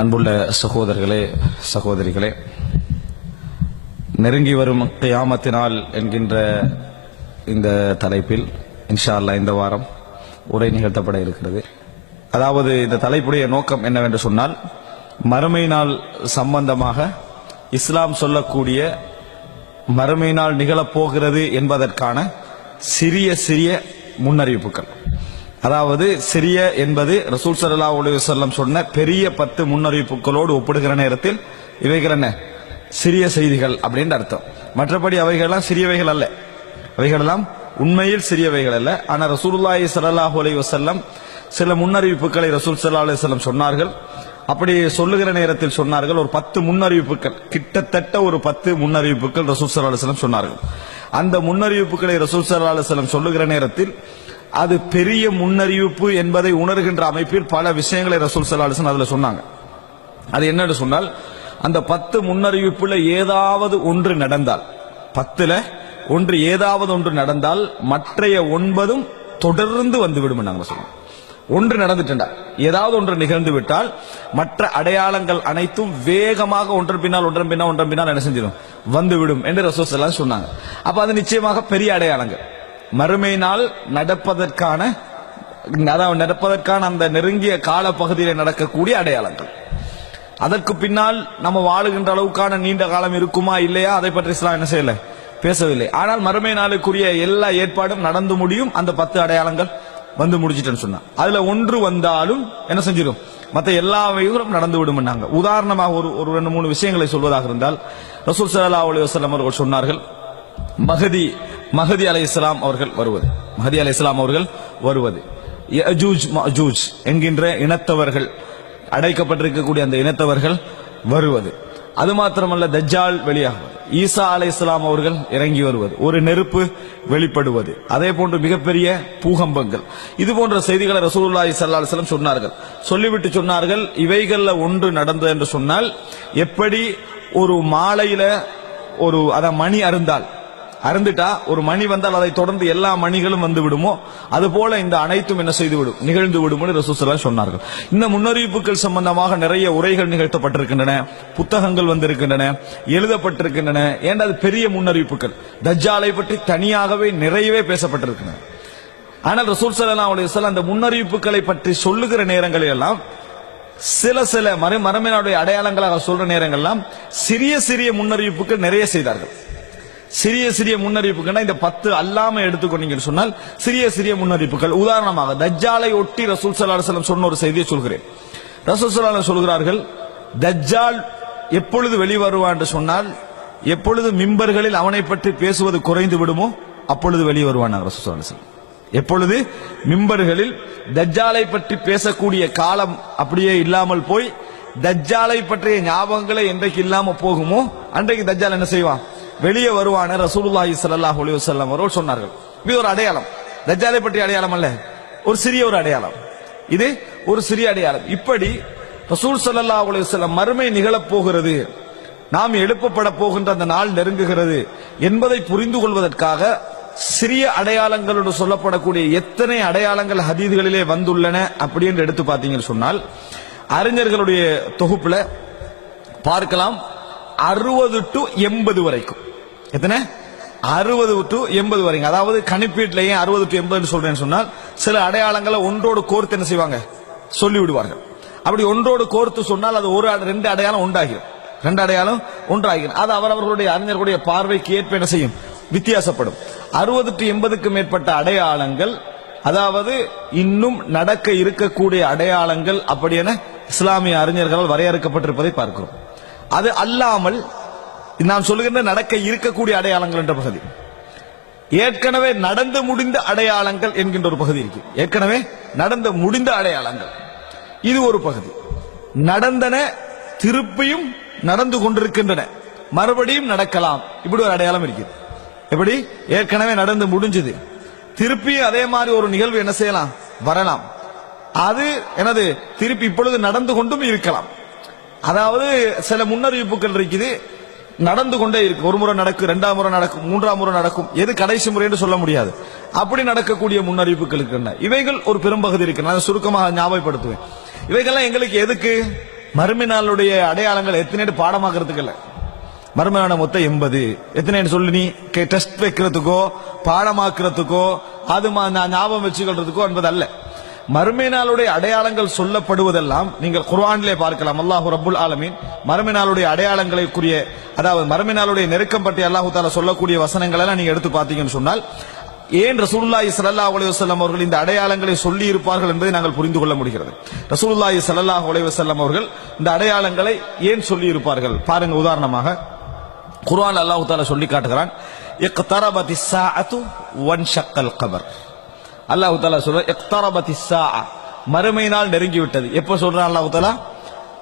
அன்புள்ள சகோதரர்களே சகோதரிகளே நெருங்கி வரும் கியாமத்தினால் என்கின்ற இந்த தலைப்பில் இன்ஷா அல்லாஹ் இந்த வாரம் உரை நிகழ்த்தப்பட இருக்கிறது. அதாவது இந்த தலைப்புடைய நோக்கம் என்னவென்று சொன்னால் மறுமை நாள் சம்பந்தமாக இஸ்லாம் சொல்லக்கூடிய மறுமை நாள் நிகழப்போகிறது என்பதற்கான சிறிய சிறிய முன்னறிவிப்புகள். அதாவது சிறிய என்பது ரசூல் சல்லா உலக செல்லம் சொன்ன பெரிய பத்து முன்னறிவிப்புகளோடு ஒப்பிடுகிற நேரத்தில் இவைகள் என்ன? சிறிய செய்திகள் அப்படின்னு அர்த்தம். மற்றபடி அவைகள்லாம் சிறியவைகள் அல்ல. அவைகளெல்லாம் உண்மையில் சிறியவைகள் அல்ல. ஆனால் ரசூலுல்லாஹி ஸல்லல்லாஹு அலைஹி செல்லம் சில முன்னறிவிப்புகளை ரசூல் சல்லா அலி வஸல்லம் சொன்னார்கள். அப்படி சொல்லுகிற நேரத்தில் சொன்னார்கள். ஒரு பத்து முன்னறிவிப்புகள் கிட்டத்தட்ட ஒரு பத்து முன்னறிவிப்புகள் ரசூல் சல்லா அலுவலம் சொன்னார்கள். அந்த முன்னறிவிப்புகளை ரசூல் சல்லா அலுவலம் சொல்லுகிற நேரத்தில் அது பெரிய முன்னறிவிப்பு என்பதை உணர்கின்ற அமைப்பில் பல விஷயங்களை ரசூல் ஸல்லல்லாஹு அதில் சொன்னாங்க. அது என்னன்னு சொன்னால் அந்த பத்து முன்னறிவிப்புல ஏதாவது ஒன்று நடந்தால் பத்துல ஒன்று ஏதாவது ஒன்று நடந்தால் மற்றைய ஒன்பதும் தொடர்ந்து வந்து விடும் நாங்க சொல்லுவோம் ஒன்று நடந்துட்டா ஏதாவது ஒன்று நிகழ்ந்து விட்டால் மற்ற அடையாளங்கள் அனைத்தும் வேகமாக ஒன்றன் பின்னால் ஒன்றன் பின்னால் ஒன்றன் பின்னால் என்ன செஞ்சிடும்? வந்துவிடும் என்று ரசோஸ் எல்லாம் சொன்னாங்க. அப்ப அது நிச்சயமாக பெரிய அடையாளங்கள். மறுமை நாள் நடப்பதற்கான அதாவது நடப்பதற்கான அந்த நெருங்கிய கால பகுதியில் நடக்கக்கூடிய அடையாளங்கள். அதற்கு பின்னால் நம்ம வாழுகின்ற அளவுக்கான நீண்ட காலம் இருக்குமா இல்லையா? அதை பற்றி இஸ்லாம் என்ன செய்யல? பேசவில்லை. ஆனால் மறுமை நாளுக்குரிய எல்லா ஏற்பாடும் நடந்து முடியும். அந்த பத்து அடையாளங்கள் வந்து முடிச்சிட்டேன்னு சொன்னா அதுல ஒன்று வந்தாலும் என்ன செஞ்சிடும் மற்ற எல்லா வகைகளும் நடந்து விடும் உதாரணமாக ஒரு ஒரு ரெண்டு மூணு விஷயங்களை சொல்வதாக இருந்தால் ரசூல் ஸல்லல்லாஹு அலி வசலம் அவர்கள் சொன்னார்கள் மகதி மஹதி அலை இஸ்லாம் அவர்கள் வருவது. மஹதி அலை இஸ்லாம் அவர்கள் வருவது. என்கின்ற இனத்தவர்கள் அடைக்கப்பட்டிருக்கக்கூடிய அந்த இனத்தவர்கள் வருவது. அது மாத்திரமல்ல தஜ்ஜால் வெளியாகுவது. ஈசா அலை இஸ்லாம் அவர்கள் இறங்கி வருவது. ஒரு நெருப்பு வெளிப்படுவது. அதே போன்று மிகப்பெரிய பூகம்பங்கள். இது போன்ற செய்திகளை ரசூல்லாய் சல்லா அலைஹி சொன்னார்கள். சொல்லிவிட்டு சொன்னார்கள் இவைகள்ல ஒன்று நடந்தது என்று சொன்னால் எப்படி ஒரு மாலையில ஒரு அத மணி அருந்தால் அருந்துட்டா ஒரு மணி வந்தால் அதை தொடர்ந்து எல்லா மணிகளும் வந்து விடுமோ? அது போல இந்த அனைத்தும் என்ன செய்து விடும்? நிகழ்ந்து விடும் ரசூசலா சொன்னார்கள். இந்த முன்னறிவிப்புகள் சம்பந்தமாக நிறைய உரைகள் நிகழ்த்தப்பட்டிருக்கின்றன. புத்தகங்கள் வந்திருக்கின்றன. எழுதப்பட்டிருக்கின்றன. ஏன்டா அது பெரிய முன்னறிவிப்புகள்? தஜ்ஜாலை பற்றி தனியாகவே நிறையவே பேசப்பட்டிருக்கின்றன. ஆனால் ரசூல் ஸல்லல்லாஹு அலைஹி அந்த முன்னறிவிப்புகளை பற்றி சொல்லுகிற நேரங்களில் எல்லாம் சில சில மறு மரமையினுடைய அடையாளங்களாக சொல்ற நேரங்கள்லாம் சிறிய சிறிய முன்னறிவிப்புகள் நிறைய செய்தார்கள். சிறிய சிறிய முன்னறிவிப்புகள் இந்த பத்து அல்லாம எடுத்துக்கொண்டீங்கன்னு சொன்னால் சிறிய சிறிய முன்னறிவிப்புகள். உதாரணமாக தஜ்ஜாலை ஒட்டி ரசூல் ஸல்லல்லாஹு சொன்ன ஒரு செய்தியை சொல்கிறேன். ரசூல் ஸல்லல்லாஹு சொல்கிறார்கள் தஜ்ஜால் எப்பொழுது வெளிவருவான் என்று சொன்னால் எப்பொழுது மிம்பர்களில் அவனை பற்றி பேசுவது குறைந்து விடுமோ அப்பொழுது வெளிவருவான் ரசூல் ஸல்லல்லாஹு எப்பொழுது மிம்பர்களில் தஜ்ஜாலை பற்றி பேசக்கூடிய காலம் அப்படியே இல்லாமல் போய் தஜ்ஜாலை பற்றிய ஞாபகங்களை என்றைக்கு இல்லாம போகுமோ அன்றைக்கு தஜ்ஜால் என்ன செய்வான்? வெளியே வருவான ரசூலுல்லாஹி ஸல்லல்லாஹு அலைஹி வஸல்லம் அவர்கள் சொன்னார்கள். இது ஒரு அடையாளம். தஜ்ஜாலை பற்றிய அடையாளம் அல்ல. ஒரு சிறிய ஒரு அடையாளம். இது ஒரு சிறிய அடையாளம். இப்படி ரசூல் ஸல்லல்லாஹு அலைஹி வஸல்லம் மறுமை நிகழப் போகிறது. நாம் எழுப்பப்பட போகின்ற அந்த நாள் நெருங்குகிறது என்பதை புரிந்து கொள்வதற்காக சிறிய அடையாளங்களோடு சொல்லப்படக்கூடிய எத்தனை அடையாளங்கள் ஹதீதுகளிலே வந்துள்ளன அப்படி என்று எடுத்து பார்த்தீங்கன்னு சொன்னால் அறிஞர்களுடைய தொகுப்புல பார்க்கலாம். அறுபது டு எண்பது வரைக்கும். எத்தனை? அறுபது டு எண்பது வரைங்க. அதாவது கணிப்பீட்டிலேயே அறுபது டு எண்பது சொல்றேன்னு சொன்னால் சில அடையாளங்களை ஒன்றோடு கோர்த்து என்ன செய்வாங்க? சொல்லி விடுவார்கள் அப்படி ஒன்றோடு கோர்த்து சொன்னால் அது ஒரு ரெண்டு அடையாளம் உண்டாகிடும். ரெண்டு அடையாளம் ஒன்றாகிடும் அது அவரவர்களுடைய அறிஞர்களுடைய பார்வைக்கு ஏற்ப என்ன செய்யும்? வித்தியாசப்படும். அறுபது டு எண்பதுக்கு மேற்பட்ட அடையாளங்கள் அதாவது இன்னும் நடக்க இருக்கக்கூடிய அடையாளங்கள் அப்படி என இஸ்லாமிய அறிஞர்களால் வரையறுக்கப்பட்டிருப்பதை பார்க்கிறோம். அது அல்லாமல் நாம் சொல்லுகின்ற நடக்க இருக்கக்கூடிய அடையாளங்கள் என்ற பகுதி. ஏற்கனவே நடந்து முடிந்த அடையாளங்கள் என்கின்ற ஒரு பகுதி இருக்கு. ஏற்கனவே நடந்து முடிந்த அடையாளங்கள். இது ஒரு பகுதி. நடந்தன திருப்பியும் நடந்து கொண்டிருக்கின்றன. மறுபடியும் நடக்கலாம். இப்படி ஒரு அடையாளம் இருக்குது. எப்படி? ஏற்கனவே நடந்து முடிஞ்சது. திருப்பியும் அதே மாதிரி ஒரு நிகழ்வு என்ன செய்யலாம்? வரலாம். அது எனது திருப்பி இப்பொழுது நடந்து கொண்டும் இருக்கலாம். அதாவது சில முன்னறிவிப்புகள் இருக்குது. நடந்து கொண்டே இருக்கு. ஒரு முறை நடக்கும் இரண்டாம் முறை நடக்கும் மூன்றாம் முறை நடக்கும். எது கடைசி முறை என்று சொல்ல முடியாது. அப்படி நடக்கக்கூடிய முன்னறிவிப்புகள் இருக்கின்றன இவைகள் ஒரு பெரும்பகுதி இருக்கு. நான் சுருக்கமாக ஞாபகப்படுத்துவேன். இவைகள்லாம் எங்களுக்கு எதுக்கு? மறுமை நாளுடைய அடையாளங்கள் எத்தனை பாடமாக்குறதுக்கு இல்லை. மறுமை மொத்தம் எண்பது. எத்தனை சொல்லு நீ? டெஸ்ட் வைக்கிறதுக்கோ பாடமாக்குறதுக்கோ அது மா- நான் ஞாபகம் வச்சுக்கொள்றதுக்கோ என்பது அல்ல. மறுமை நாளுடைய அடையாளங்கள் சொல்லப்படுவதெல்லாம் நீங்கள் குர்ஆனிலே பார்க்கலாம். அல்லாஹு ரபுல் ஆலமீன் மறுமை நாளுடைய அடையாளங்களுக்குரிய அதாவது மறுமை நாளுடைய நெருக்கம் பற்றி அல்லாஹு தாலா சொல்லக்கூடிய வசனங்கள் எல்லாம் நீங்க எடுத்து பார்த்தீங்கன்னு சொன்னால் ஏன் ரசூலுல்லாஹி ஸல்லல்லாஹு அலைஹி வஸல்லம் அவர்கள் இந்த அடையாளங்களை சொல்லி இருப்பார்கள் என்பதை நாங்கள் புரிந்து கொள்ள முடிகிறது. ரசூலுல்லாஹி சல்லாஹ் அலைஹி வஸல்லம் அவர்கள் இந்த அடையாளங்களை ஏன் சொல்லி இருப்பார்கள் பாருங்க உதாரணமாக குர்ஆன் அல்லாஹு தாலா சொல்லி காட்டுகிறான் இக்தரபத்தி ஸாஅத்து வன்ஷக்கல் கபர். அல்லாஹு தாலா சொல்ற இக்தரபத்தி மறுமை நாள் நெருங்கி விட்டது எப்போ சொல்றான் அல்லாஹு தாலா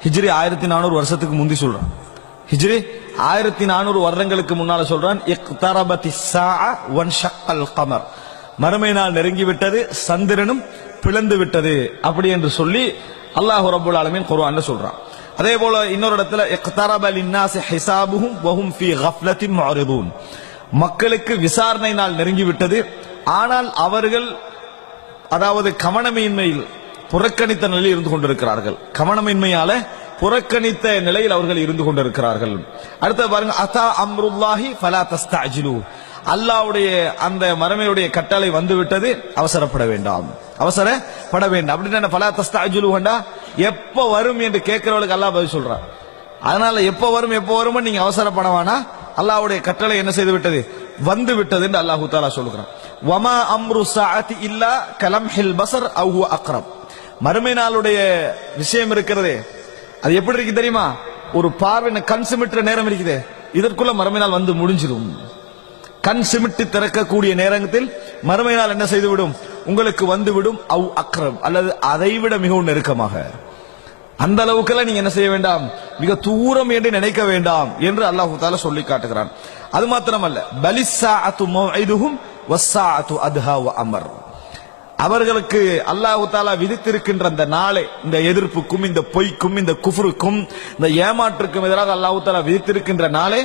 ஹிஜ்ரி ஆயிரத்தி நானூறு வருஷத்துக்கு முந்தி சொல்றான். ஹிஜ்ரி ஆயிரத்தி நானூறு வருடங்களுக்கு முன்னால சொல்றான் இக்தரபத்தி ஸாஅ வன்ஷக்கல் கமர். மறுமை நாள் நெருங்கி விட்டது சந்திரனும் பிளந்து விட்டது. அப்படி என்று சொல்லி அல்லாஹ் ரபுல் ஆலமின் குர்ஆன்ல சொல்றான். அதே போல இன்னொரு இடத்துல இக்தரப லின்னாஸ் ஹிசாபுஹும் வஹும் ஃபீ கஃப்லத்தின் முஅரிதூன். மக்களுக்கு விசாரணை நாள் நெருங்கி விட்டது ஆனால் அவர்கள் அதாவது கவனமின்மையில் புறக்கணித்த நிலையில் இருந்து கொண்டிருக்கிறார்கள். கவனமின்மையால புறக்கணித்த நிலையில் அவர்கள் இருந்து கொண்டிருக்கிறார்கள். அடுத்த பாருங்க அதா அம்ருல்லாஹி ஃபலா தஸ்தஅஜிலு அல்லாஹ்வுடைய அந்த மரமையுடைய கட்டளை வந்து விட்டது அவசரப்பட வேண்டாம். அவசரப்பட வேண்டாம். அப்படின்னு என்ன ஃபலா தஸ்தஅஜிலு வேண்டா எப்ப வரும்? என்று கேட்கிறவளுக்கு அல்லாஹ் பதில் சொல்றான் அதனால எப்ப வரும் எப்ப வரும் நீங்க அவசரப்பட வேணாம். அல்லாஹ்வுடைய கட்டளை என்ன செய்து விட்டது வந்து விட்டது என்று அல்லாஹு தாலா சொல்லுகிறான். வமா அம்ரு சாஅத்தி இல்லா கலம்ஹில் பசர் அவு அக்ரம் மறுமை நாளுடைய விஷயம் இருக்கிறதே. அது எப்படி இருக்கு தெரியுமா? ஒரு பார்வை கண் சிமிட்டுற நேரம் இருக்குது. இதற்குள்ள மறுமை நாள் வந்து முடிஞ்சிடும். கண் சிமிட்டு திறக்கக்கூடிய நேரத்தில் மறுமை நாள் என்ன செய்துவிடும்? உங்களுக்கு வந்துவிடும் அவ் அக்ரம் அல்லது அதைவிட மிகவும் நெருக்கமாக. அந்த அளவுக்கெல்லாம் நீங்க என்ன செய்ய வேண்டாம்? மிக தூரம் என்று நினைக்க வேண்டாம் என்று அல்லாஹு தால சொல்லி காட்டுகிறான். அது மாத்திரமல்ல. பலிசாஅத்து இதுவும் வசாத்து அதுஹா அமர். அவர்களுக்கு அல்லாஹு தாலா விதித்திருக்கின்ற அந்த நாளை இந்த எதிர்ப்புக்கும் இந்த பொய்க்கும் இந்த குஃபருக்கும் இந்த ஏமாற்றுக்கும் எதிராக அல்லாஹு தாலா விதித்திருக்கின்ற நாளே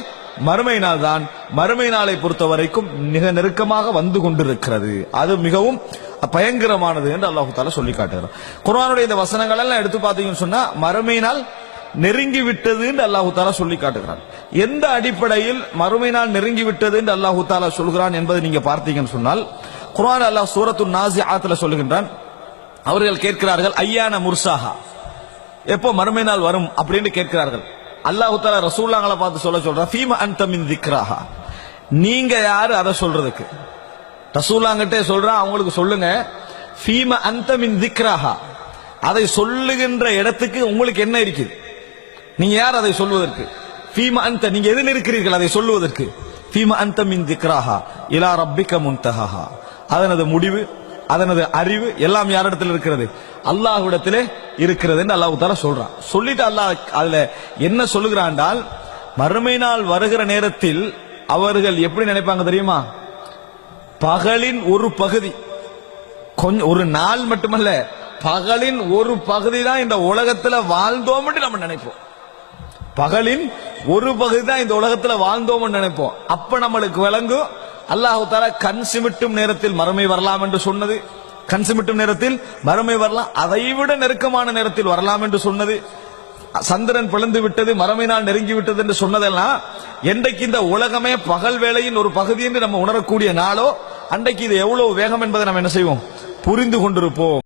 மறுமை நாள் தான் மறுமை நாளை பொறுத்த வரைக்கும் மிக நெருக்கமாக வந்து கொண்டிருக்கிறது. அது மிகவும் பயங்கரமானது என்று அல்லாஹு தாலா சொல்லி காட்டுகிறார் குரானுடைய இந்த வசனங்கள் எல்லாம் எடுத்து பார்த்தீங்கன்னு சொன்னா மறுமை நாள் நெருங்கிவிட்டது என்று அல்லாஹு தாலா சொல்லி காட்டுகிறான். எந்த அடிப்படையில் மறுமை நாள் நெருங்கிவிட்டது என்று அல்லாஹு தாலா சொல்கிறான் என்பதை நீங்க பார்த்தீங்கன்னு சொன்னால் குரான் அல்லாஹ் சூரத்து நாசி ஆத்துல சொல்லுகின்றான் அவர்கள் கேட்கிறார்கள் ஐயான முர்சாஹா எப்போ மறுமை நாள் வரும் அப்படின்னு கேட்கிறார்கள். அல்லாஹு தாலா ரசூல்லாங்களை பார்த்து சொல்ல சொல்றான் ஃபீம அந்தமின் திக்ராஹா? நீங்க யாரு? அதை சொல்றதுக்கு. ரசூல்லாங்கிட்டே சொல்றான் அவங்களுக்கு சொல்லுங்க ஃபீம அந்தமின் திக்ராஹா? அதை சொல்லுகின்ற இடத்துக்கு உங்களுக்கு என்ன இருக்குது? நீங்க யார் அதை சொல்வதற்கு? ஃபீமா அந்த நீங்க எதில் இருக்கிறீர்கள் அதை சொல்லுவதற்கு ஃபீமா அந்த மின் திக்ராஹா இலா ரப்பிக்க முன்தஹா அதனது முடிவு அதனது அறிவு எல்லாம் யாரிடத்தில் இருக்கிறது? அல்லாஹ்விடத்திலே இருக்கிறது என்று அல்லாஹ் தாலா சொல்றான். சொல்லிட்டு அல்லாஹ் அதுல என்ன சொல்லுகிறான்டால் மறுமை நாள் வருகிற நேரத்தில் அவர்கள் எப்படி நினைப்பாங்க தெரியுமா? பகலின் ஒரு பகுதி கொஞ்சம் ஒரு நாள் மட்டுமல்ல பகலின் ஒரு பகுதி தான் இந்த உலகத்துல வாழ்ந்தோம் நம்ம நினைப்போம். பகலின் ஒரு பகுதி தான் இந்த உலகத்துல வாழ்ந்தோம் நினைப்போம். அப்ப நம்மளுக்கு விளங்கும் அல்லாஹு தாரா கண் சிமிட்டும் நேரத்தில் மறுமை வரலாம் என்று சொன்னது. கண் சிமிட்டும் நேரத்தில் மறுமை வரலாம் அதை விட நெருக்கமான நேரத்தில் வரலாம் என்று சொன்னது. சந்திரன் பிளந்து விட்டது மறுமை நாள் நெருங்கி விட்டது என்று சொன்னதெல்லாம் என்றைக்கு இந்த உலகமே பகல் வேளையின் ஒரு பகுதி என்று நம்ம உணரக்கூடிய நாளோ அன்றைக்கு இது எவ்வளவு வேகம் என்பதை நம்ம என்ன செய்வோம்? புரிந்து கொண்டிருப்போம்.